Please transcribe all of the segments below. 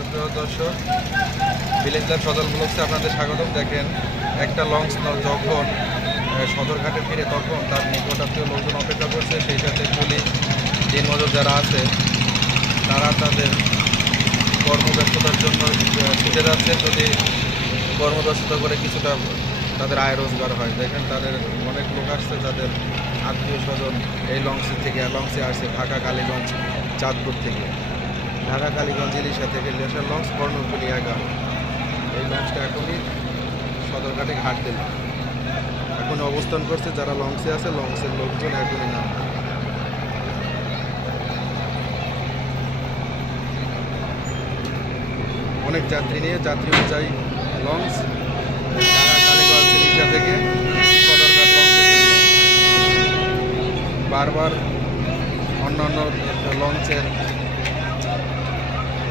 সুপ্রিয় দর্শক village life সদর ব্লগসে আপনাদের স্বাগতম। দেখেন, একটা লঞ্চ যখন সদরঘাটে ফিরে তখন তার নিকটাত্মীয় লোকজন অপেক্ষা করছে। সেই সাথে পুলিশ, দিনমজুর যারা আছে, তারা তাদের কর্মব্যস্ততার জন্য ছুটে যাচ্ছে। যদি কর্মব্যস্ততা করে কিছুটা তাদের আয় রোজগার হয়। দেখেন, তাদের অনেক লোক আসছে যাদের আত্মীয় স্বজন এই লঞ্চে থেকে লঞ্চে আসছে ঢাকা কালীগঞ্জ চাঁদপুর থেকে। ঢাকা কালীগঞ্জ ইলিশা থেকে লেসার লঞ্চ কর্ণফুলি একা এই লঞ্চটা এখনই সদরঘাটে ঘাট দিল। এখন অবস্থান করছে যারা লঞ্চে আছে, লঞ্চের লোকজন এখনই নাম অনেক যাত্রী নিয়ে যাত্রী অনুযায়ী লঞ্চ থেকে বারবার অন্যান্য লঞ্চের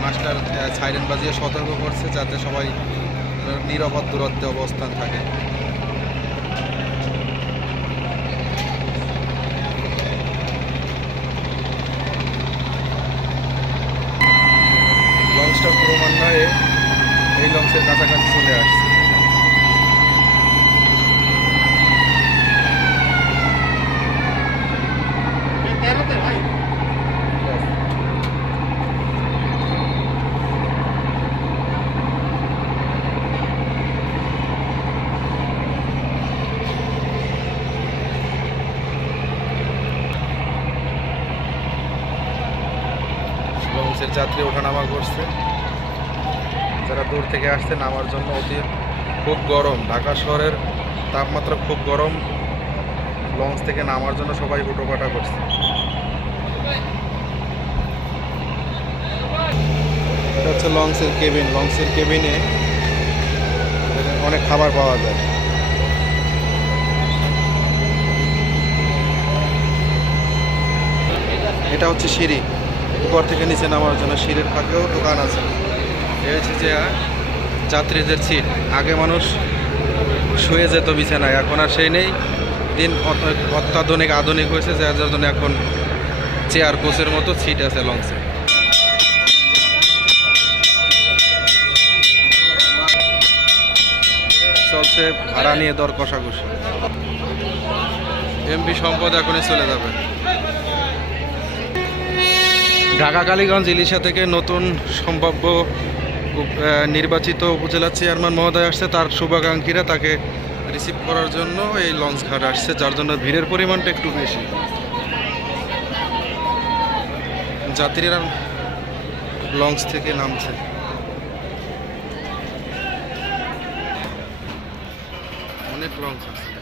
মাস্টার সাইরেন বাজিয়ে সতর্ক করছে যাতে সবাই নিরাপদ দূরত্বে অবস্থান থাকে। লঞ্চটা ক্রমান্বয়ে এই লঞ্চের কাছাকাছি চলে আসছে। লঞ্চের যাত্রী ওঠানামা করছে। যারা দূর থেকে আসছে, নামার জন্য অতি খুব গরম। ঢাকা শহরের তাপমাত্রা খুব গরম। লঞ্চ থেকে নামার জন্য সবাই হুটোপাটা করছে। এটা হচ্ছে লঞ্চের কেবিন। লঞ্চের কেবিনে অনেক খাবার পাওয়া যায়। এটা হচ্ছে সিঁড়ি। উপর থেকে নিচে নামার জন্য সিঁড়ির ফাঁকেও দোকান আছে। এই হচ্ছে যে যাত্রীদের সিট। আগে মানুষ শুয়ে যেত বিছানায়, এখন আর সেই নেই। দিন অত্যাধুনিক, আধুনিক হয়েছে, যার জন্য এখন চেয়ার, কোচের মতো সিট আছে লঞ্চে চলছে ভাড়া নিয়ে দর কষাকষি। এমপি সম্পদ এখনই চলে যাবে। ঢাকা কালীগঞ্জ ইলিশা থেকে নতুন সম্ভাব্য নির্বাচিত উপজেলা চেয়ারম্যান মহোদয় আসছে। তার শুভাকাঙ্ক্ষীরা তাকে রিসিভ করার জন্য এই লঞ্চ ঘাট আসছে, যার জন্য ভিড়ের পরিমাণটা একটু বেশি। যাত্রীরা লঞ্চ থেকে নামছে। অনেক লঞ্চ আছে।